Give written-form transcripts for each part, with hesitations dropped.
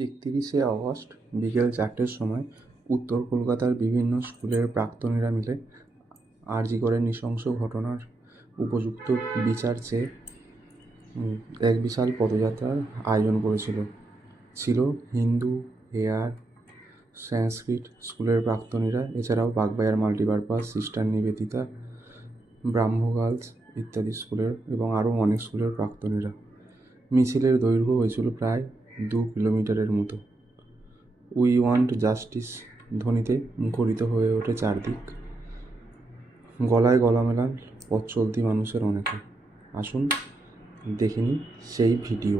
31শে August বিকেল 4টের সময় উত্তর কলকাতার বিভিন্ন স্কুলের প্রাক্তনীরা মিলে আরজি করের নৃশংস ঘটনার উপযুক্ত বিচার চেয়ে এক বিশাল পদযাত্রার আয়োজন করেছিল। ছিল হিন্দু, হেয়ার, সংস্কৃত স্কুলের প্রাক্তনীরা, এছাড়াও বাগবাজার মাল্টিপারপাস, সিস্টার নিবেদিতা, ব্রাহ্ম গার্লস ইত্যাদি স্কুলের এবং আরও অনেক স্কুলের প্রাক্তনীরা। মিছিলের দৈর্ঘ্য হয়েছিল প্রায় 2 কিলোমিটারের মতো। উই ওয়ান্ট জাস্টিস ধ্বনিতে মুখরিত হয়ে ওঠে চারদিক। গলায় গলা মেলান পথ চলতি মানুষের অনেকে। আসুন দেখে নিই সেই ভিডিও।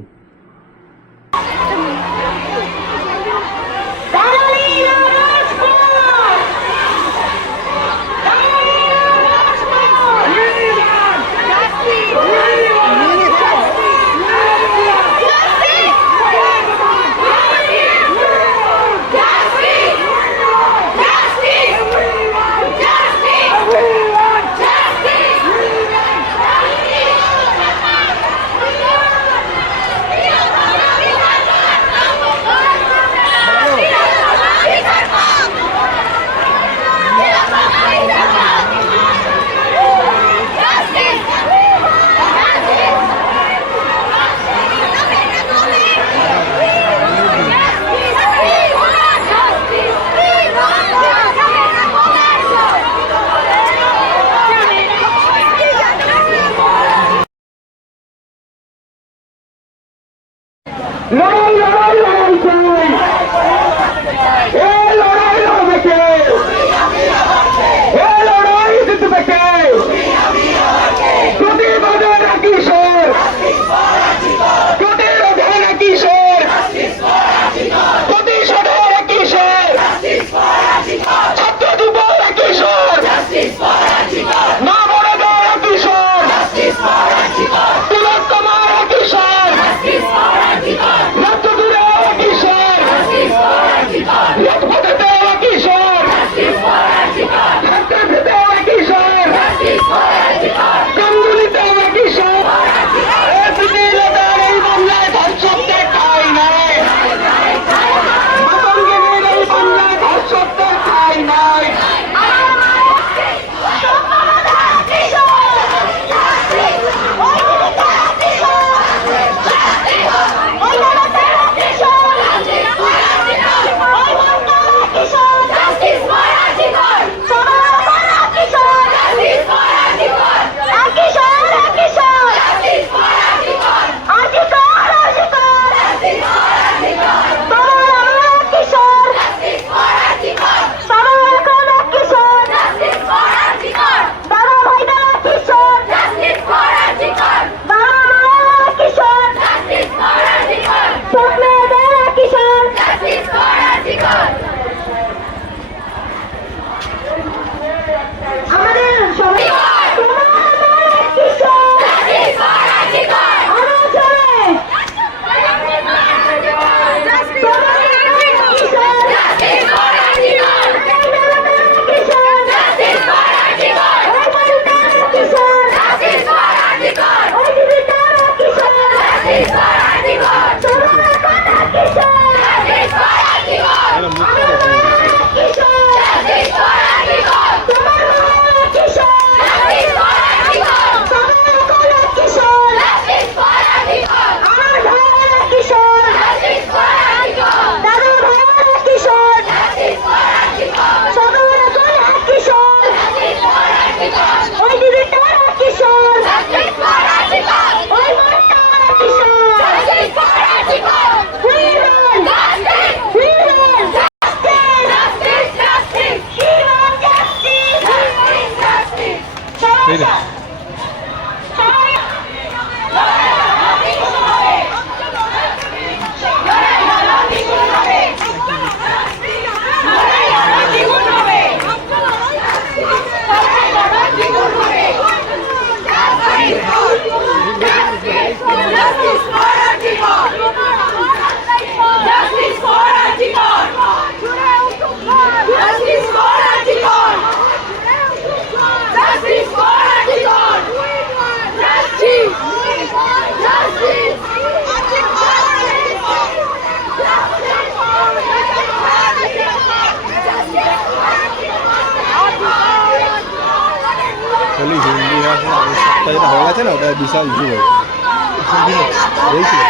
কেসটা যেটা হয়ে গেছে না, ওটা বিশাল ভিড় হয়েছিল।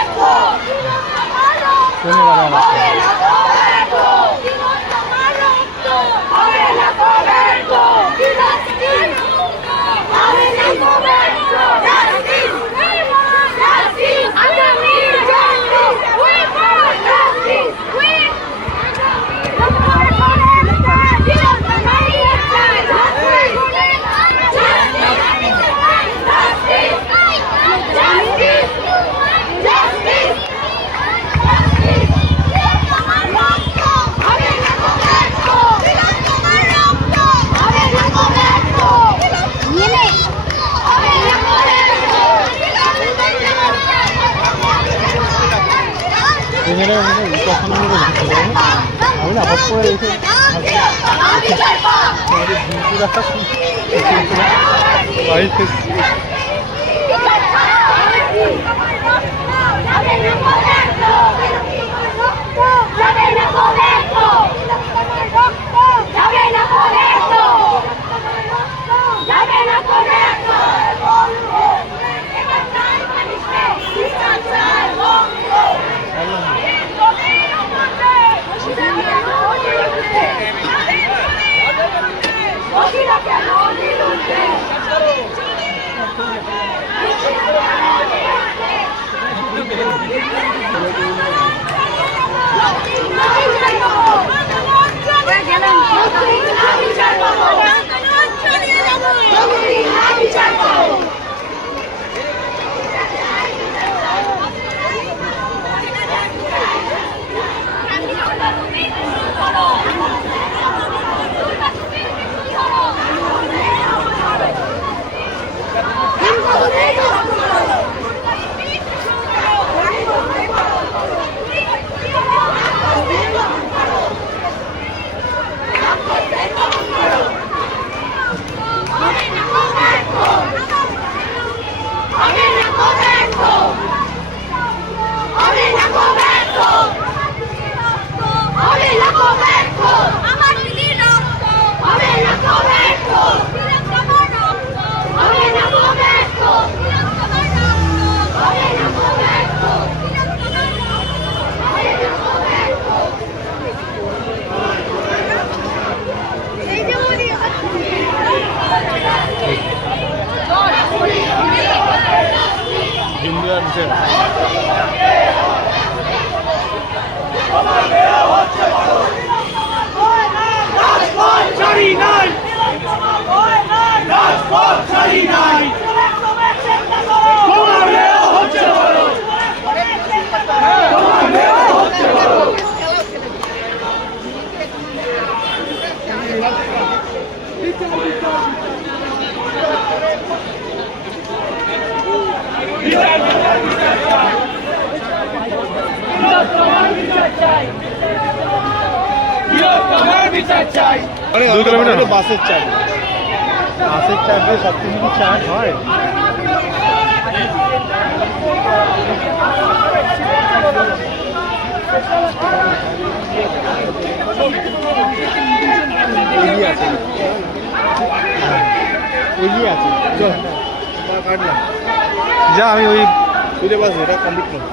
বাসের চার্জ দিয়ে সব কিছু চার্জ হয়। যা আমি ওই তুলে বাস এটা কমপ্লিট করব।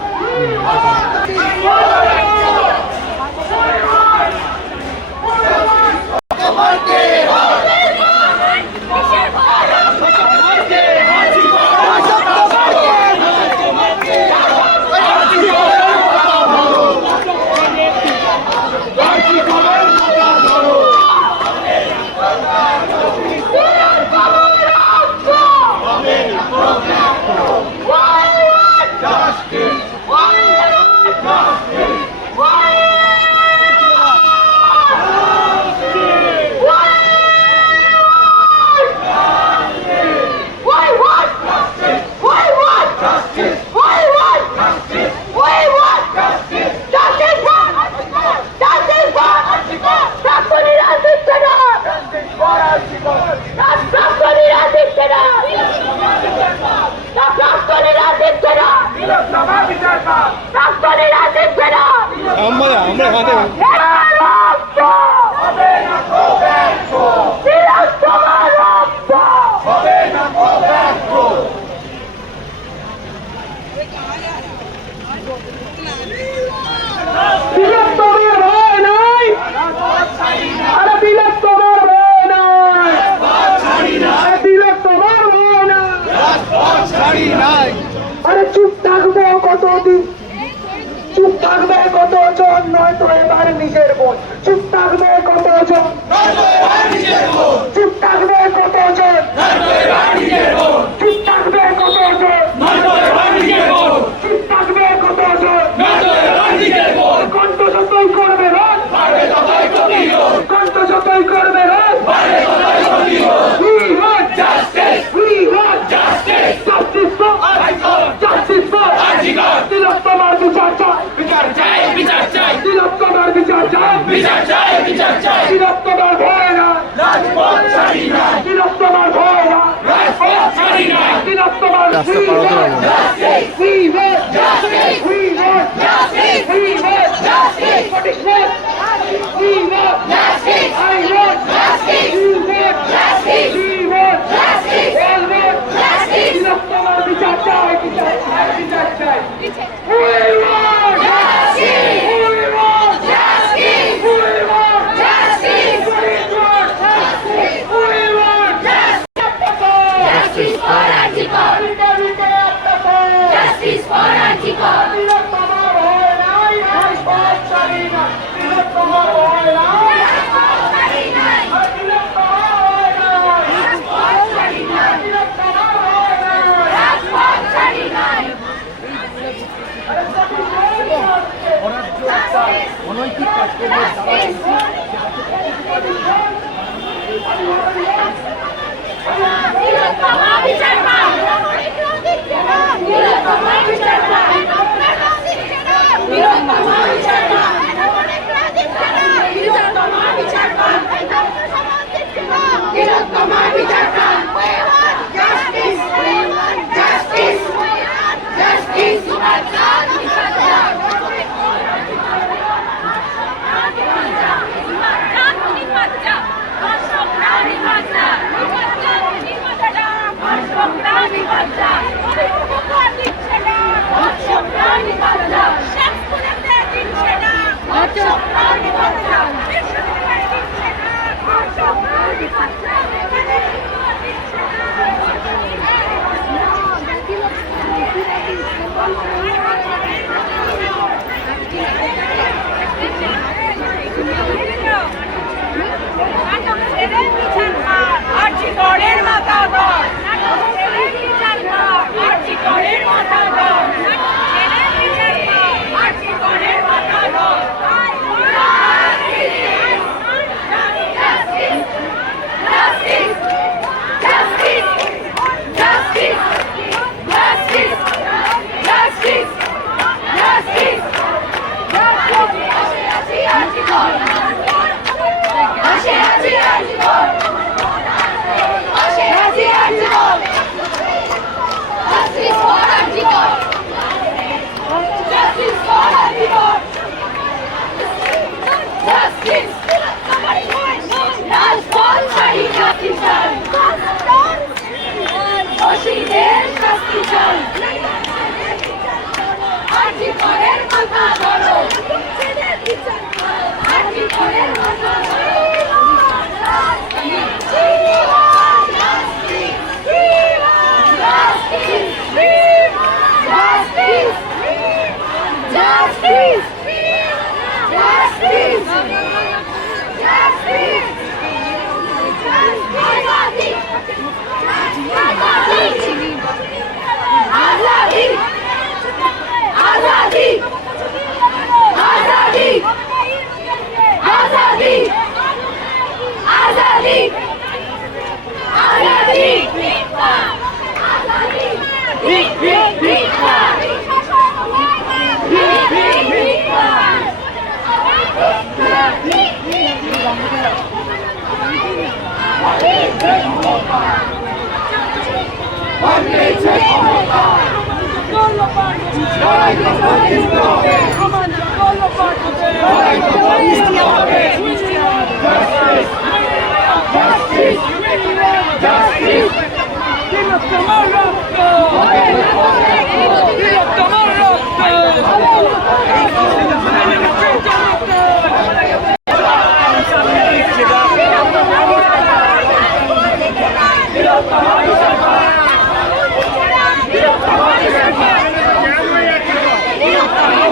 আমরা হাতে থাকবে কতজন, নয়তো এবার নিজের বোন। চুপ থাকবে কতজন, চুপ থাকবে কতজন, চুপ থাকবে কতজন, চুপ থাকবে কতজন। কণ্ঠ যতই করবে রোধ, কণ্ঠ যতই করবে রোধ। We want justice, we want justice, justice for justice for তিলোত্তমার বিচার চাই, তিলোত্তমার বিচার চাই, তিলোত্তমার ভয় না, তিলোত্তমার ভয় না, তিলোত্তমার রাস্তা পারাতে পারবো না। we want justice, we want justice, we want justice, punishment, we want justice, I want justice, you want justice, we want justice, all want justice, তিলোত্তমার বিচার চাই, বিচার চাই, বিচার চাই। We want justice, we want justice, we want justice, we want justice, we want justice, justice for Antigua, justice for Antigua, তিলোত্তমার ভয় নাই, রাজপথ ছাড়ি না, তিলোত্তমার ভয় নাই, রাজপথ ছাড়ি নাই, তিলোত্তমার ভয় নাই, রাজপথ ছাড়ি নাই, তিলোত্তমার ভয় নাই, রাজপথ ছাড়ি নাই। অরাজ্য একটা অনৈতিক কাজকর্মের তিলোত্তমা বিচার পান, তিলোত্তমা বিচার পান, তিলোত্তমা বিচার পান, তিলোত্তমা বিচার পান, তিলোত্তমা বিচার পান। Justice, justice, justice,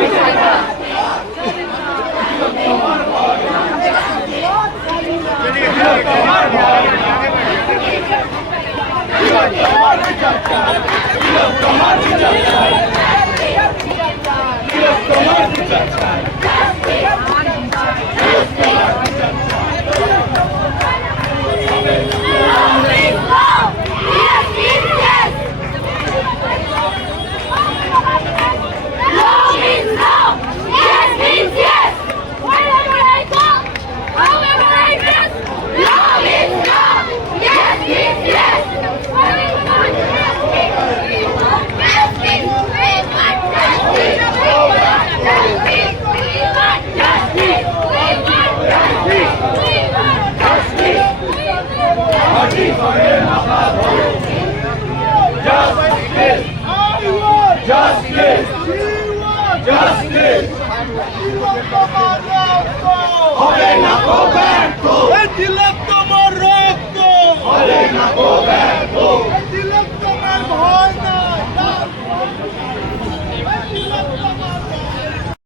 বিচার Justice! Justice! হবে না